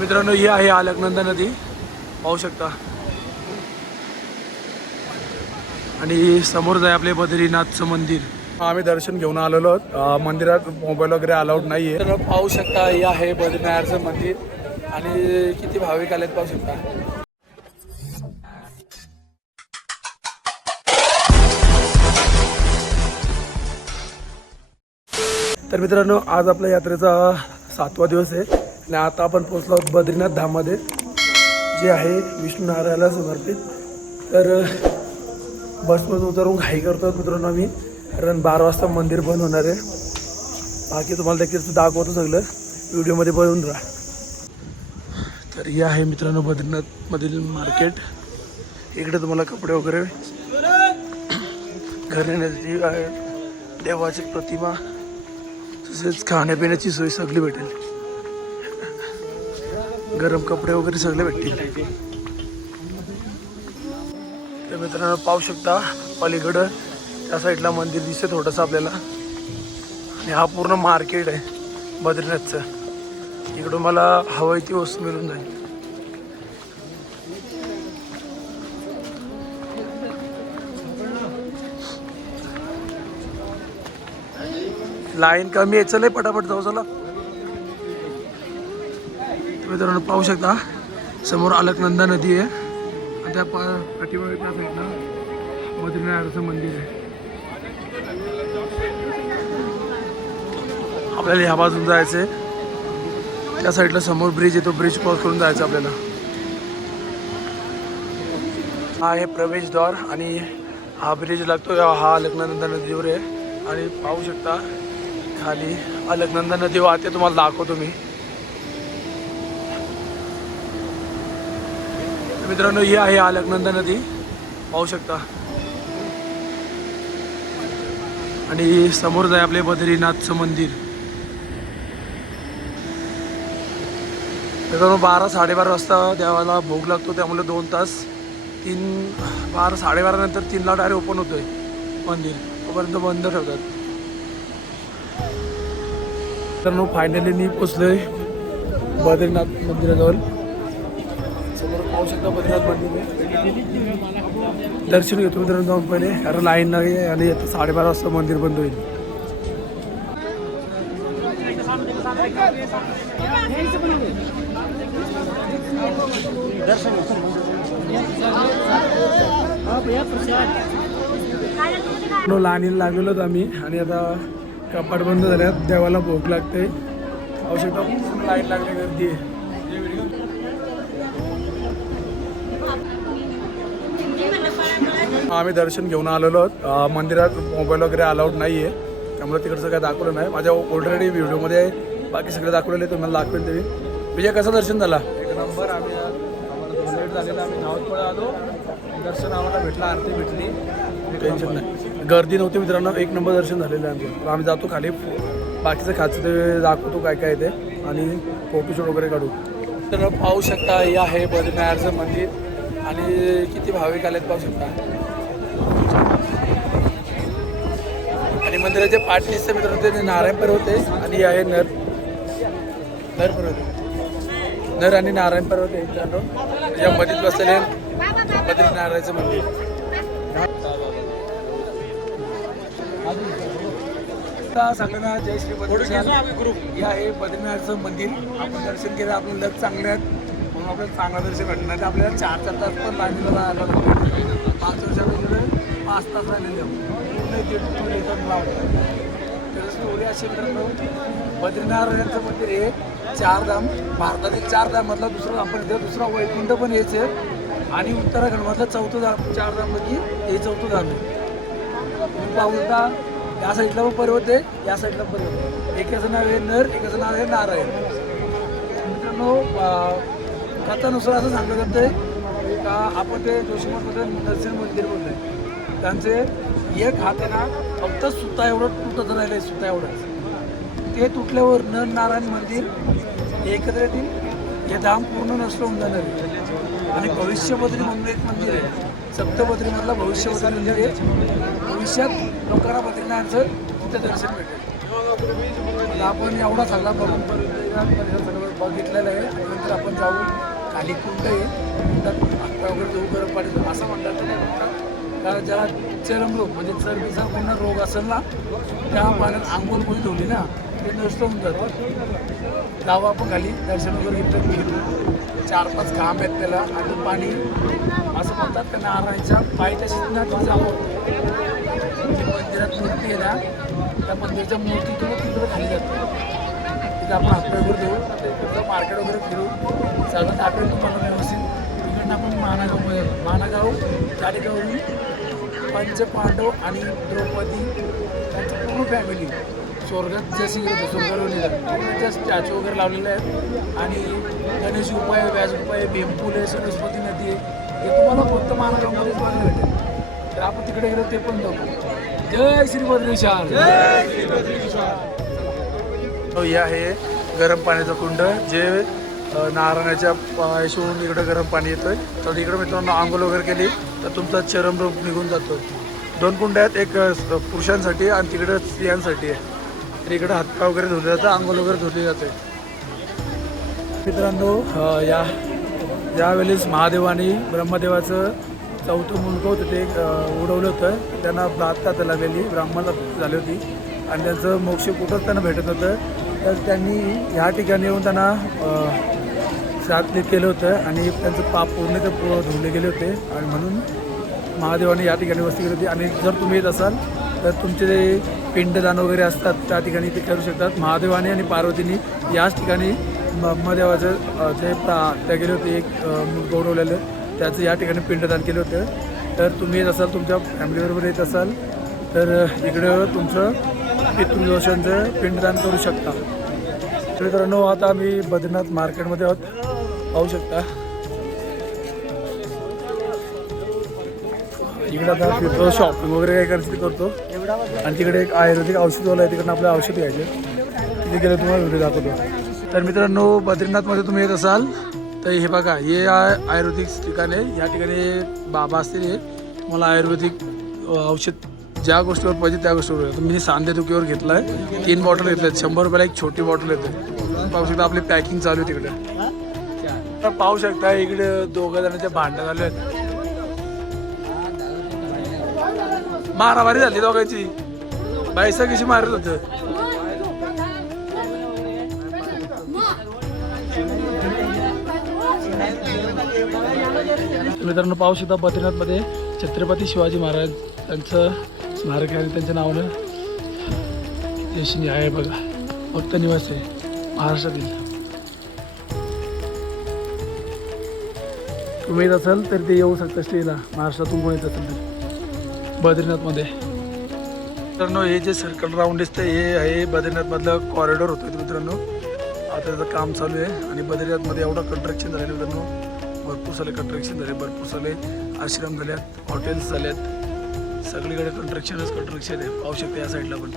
मित्रांनो ही आहे अलकनंदा नदी पाहू शकता आणि समोरच आहे आपले बद्रीनाथचं मंदिर. आम्ही दर्शन घेऊन आलेलो आहोत. मंदिरात मोबाईल वगैरे अलाउड नाही आहे. तर पाहू शकता हे आहे बद्रीनाथचं मंदिर आणि किती भाविक आलेत पाहू शकता. तर मित्रांनो आज आपल्या यात्रेचा 7वा दिवस आहे आणि आता आपण पोहोचलो आहोत बद्रीनाथ धाममध्ये जे आहे विष्णू नारायणाला समर्पित. तर बसमध्ये उतरून घाई करतो मित्रांनो आम्ही, कारण 12 वाजता मंदिर बंद होणार आहे. बाकी तुम्हाला देखील दाखवतो सगळं, व्हिडिओमध्ये बघून राहा. तर हे आहे मित्रांनो बद्रीनाथमधील मार्केट. इकडे तुम्हाला कपडे वगैरे, घरी नेण्याची देवाची प्रतिमा तसेच खाण्यापिण्याची सोय सगळी भेटेल. गरम कपडे वगैरे सगळे भेटतील. तर मित्रांनो पाहू शकता पलीकडं त्या साईडला मंदिर दिसते थोडंसं आपल्याला आणि हा पूर्ण मार्केट आहे बद्रीनाथचं. इकडून मला हवं ती वस्तू मिळून जाईल. लाईन कमी आहे, चल पटापट जाऊ चला. मित्रांनो पाहू शकता समोर अलकनंदा नदी आहे आणि त्या पाठीमागच्या साईडला बद्रीनाथचं मंदिर आहे. आपल्याला ह्या बाजून जायचं आहे, त्या साईडला समोर ब्रिज आहे, तो ब्रिज क्रॉस करून जायचं आपल्याला. हा आहे प्रवेशद्वार आणि हा ब्रिज लागतो, हा अलकनंदा नदीवर आहे. आणि पाहू शकता खाली अलकनंदा नदी वाहते, तुम्हाला दाखवतो मी. मित्रांनो ही आहे अलकनंदा नदी पाहू शकता आणि समोरच आहे आपले बद्रीनाथचं मंदिर. मित्रांनो 12-12:30 वाजता देवाला भोग लागतो, त्यामुळे 2 तास 12-12:30 नंतर 3ला डायरेक्ट ओपन होतोय मंदिर, तोपर्यंत बंद ठेवतात. मित्रांनो फायनली मी पोचलोय बद्रीनाथ मंदिराजवळ. समोर पाहू शकता बद्रीनाथ मंदिर आहे. दर्शन घेतो मित्रांनो जाऊन पहिले, कारण लाईन नाही आहे आणि 12:30 वाजता मंदिर बंद होईल. लाईनीला लागलेलो होतो आम्ही आणि आता कपाट बंद झाल्यात, देवाला भोग लागते. पाहू शकता लाईन लागली, गर्दी आहे. आम्ही दर्शन घेऊन आलेलो आहोत. मंदिरात मोबाईल वगैरे अलाउड नाही आहे, त्यामुळे तिकडचं काय दाखवलं नाही. माझ्या ऑलरेडी व्हिडिओमध्ये बाकी सगळे दाखवलेले, तुम्हाला दाखवेल ते. विजय कसं दर्शन झाला? 1 नंबर. आम्ही लेट झालेला, आम्ही धावत आलो, दर्शन आम्हाला भेटलं, आरती भेटली, टेन्शन नाही, गर्दी नव्हती मित्रांनो. 1 नंबर दर्शन झालेलं आहे आमचं. आम्ही जातो खाली, बाकीचं खायचं ते दाखवतो काय काय ते आणि फोटोशूट वगैरे काढू. तर पाहू शकता हे आहे बद्रीनाथचं मंदिर आणि किती भाविक आलेत पाहू शकता. आणि मंदिराचे पाठ दिसते मित्रांनो, ते नारायण पर्वत आहे आणि आहे नर पर्वत, नर आणि नारायण पर्वत आहे मित्रांनो. त्याच्या मध्येच बसलेले बद्रीनाथचं मंदिर. सगळ्यांना जय श्री बद्रीनाथ. हे आहे बद्रीनाथचं मंदिर. आपण दर्शन केलं, आपलं लग चांगले आहेत म्हणून आपल्याला चांगलं दर्शन भेटलं. नाही तर आपल्याला 4-4 तास पण लाईनीला राहायला लागतं. 5 वर्षामध्ये 5 तास राहिलेले लावलं. त्याची स्टोरी अशी मित्रांनो, बद्रीनाथचं मंदिर हे 4 धाम, भारतातील 4 धाममधला दुसरा वैकुंठ पण हेच आहे आणि उत्तराखंडमधलं 4थं धाम, 4 धामपैकी हे 4थं धाम आहे. पाहूता या साईडला पण पर्वत आहे, या साईडला पर्वत आहे. एकाचं नाव आहे नर, एकाचं नाव आहे नारायण. मित्रांनो कथानुसार असं सांगलं जातं आहे का आपण ते जोशीमठमध्ये नरसिंह मंदिर बोलतोय, त्यांचे एक हात आहे ना फक्त सुता एवढं तुटत राहिलं आहे, सुता एवढंच. ते तुटल्यावर नर नारायण मंदिर एकत्र येतील, हे धाम पूर्ण नष्ट होऊन जाणार आहे. आणि भविष्यबद्री म्हणून एक मंदिर आहे, सप्तबद्रीमधला भविष्यबद्री मंदिर आहे. भविष्यात लोकांना बद्रीनाथचं तिथे दर्शन भेटेल. आपण एवढा सगळा बघून बघितलेलं आहे. आणि नंतर आपण जाऊ खाली कुंड आहे, कुंडात हातपाय वगैरे जाऊ गरम पाणी असं म्हणतात ते म्हणतात का ज्याला चरमरोग म्हणजे चरबीचा पूर्ण रोग असेल ना त्या पाण्यात आंघोळ कोणी धुवली ना ते नष्ट होऊन जातं. जाऊ आपण खाली दर्शन वगैरे घेतो. 4-5 खांब आहेत त्याला आणि पाणी असं म्हणतात त्या नारायणच्या पायच्या शिकण्यात जावं. मंदिरात मूर्ती आहे ना त्या मंदिराच्या मूर्तीतून तिकडे खाली जातो. तिथे आपण हातपाय वगैरे देऊ तिकडचं मार्केट वगैरे फिरू सगळं दाखवेल तुम्हाला व्यवस्थित. तिकडनं आपण मानागाव त्या ठिकाणी पंचपांडव आणि द्रौपदी त्यांची पूर्ण फॅमिली स्वर्गात जशी गेलं स्वर्गारोलीला पूर्ण स्टॅच्यू वगैरे लावलेले आहेत. आणि गणेश उपाय व्याज उपाय भीमपूल आहे सरस्वती नदी आहे हे तुम्हाला फक्त मानागावमध्येच बघायला भेटेल. तर आपण तिकडे गेलो ते पण बघू. जय श्री बद्रेश्वर. हे आहे गरम पाण्याचं कुंड जे नारायणाच्या पायाशून इकडं गरम पाणी येतोय. तर इकडं मित्रांनो आंघोळ वगैरे केली तर तुमचा चरमरोग निघून जातो. 2 कुंड आहेत, एक पुरुषांसाठी आणि तिकडे स्त्रियांसाठी आहे. तर इकडं हातपाय वगैरे धुतले जातं, आंघोळ वगैरे धुतली जाते. मित्रांनो यावेळेस महादेवाने ब्रह्मदेवाचं 4थं मुलगं होतं ते उडवलं होतं. त्यांना प्राप्त लागलेली ब्राह्मणाला झाली होती आणि त्यांचं मोक्ष कुठंच त्यांना भेटत होतं. तर त्यांनी ह्या ठिकाणी येऊन त्यांना श्राद्ध केलं होतं आणि त्यांचं पाप पूर्ण ते धुवले गेले होते. आणि म्हणून महादेवाने या ठिकाणी वस्ती केली होती. आणि जर तुम्ही येत असाल तर तुमचे जे पिंडदान वगैरे असतात त्या ठिकाणी ते करू शकतात. महादेवाने आणि पार्वतीने याच ठिकाणी ब्रह्मदेवाचं जे त्या गेले होते एक गौरवलेलं त्याचं या ठिकाणी पिंडदान केलं होतं. तर तुम्ही येत असाल तुमच्या फॅमिलीबरोबर येत असाल तर इकडं तुमचं पितृदोषांचं पिंडदान करू शकता. मित्रांनो आता आम्ही बद्रीनाथ मार्केटमध्ये आहोत, पाहू शकता. इकडे आता फिरतो, शॉपिंग वगैरे काय करायचं ते करतो. आणि तिकडे एक आयुर्वेदिक औषधवाला आहे, तिकडनं आपलं औषध घ्यायचे. तिथे गेलं तुम्हाला व्हिडिओ दाखवतो. तर मित्रांनो बद्रीनाथमध्ये तुम्ही येत असाल तर हे बघा हे आयुर्वेदिक ठिकाण आहे. या ठिकाणी बाबा असतील हे तुम्हाला आयुर्वेदिक औषध ज्या गोष्टीवर पाहिजे त्या गोष्टीवर. तर मी सांधेदुखीवर घेतला आहे. 3 बॉटल घेतल्या आहेत. 100 रुपयाला एक छोटी बॉटल येते. पाहू शकता आपली पॅकिंग चालू आहे तिकडे. तर पाहू शकता इकडे 2 जणांचे भांडण झाले आहेत. मारामारी झाली दोघांची. पैसा कशी मारत होतं. मित्रांनो पाहू शकता बद्रीनाथमध्ये छत्रपती शिवाजी महाराज त्यांचं स्मारक आहे. त्यांच्या नावानं देशनी आहे बघा. भक्त निवास आहे महाराष्ट्रातील. तुम्ही येत असाल तर ते येऊ शकता श्रीला. महाराष्ट्रातून कोण येत असेल तर बद्रीनाथमध्ये. मित्रांनो हे जे सर्कल राऊंड दिसतं हे आहे बद्रीनाथमधलं कॉरिडॉर होतं मित्रांनो. आता त्याचं काम चालू आहे. आणि बद्रीनाथमध्ये एवढं कंस्ट्रक्शन झालं मित्रांनो. भरपूर सारे कंस्ट्रक्शन झाले, भरपूर सारे आश्रम झाल्यात, हॉटेल्स झाल्यात. सगळीकडे कंस्ट्रक्शनच कंस्ट्रक्शन आहे. पाहू शकता या साईडला पण.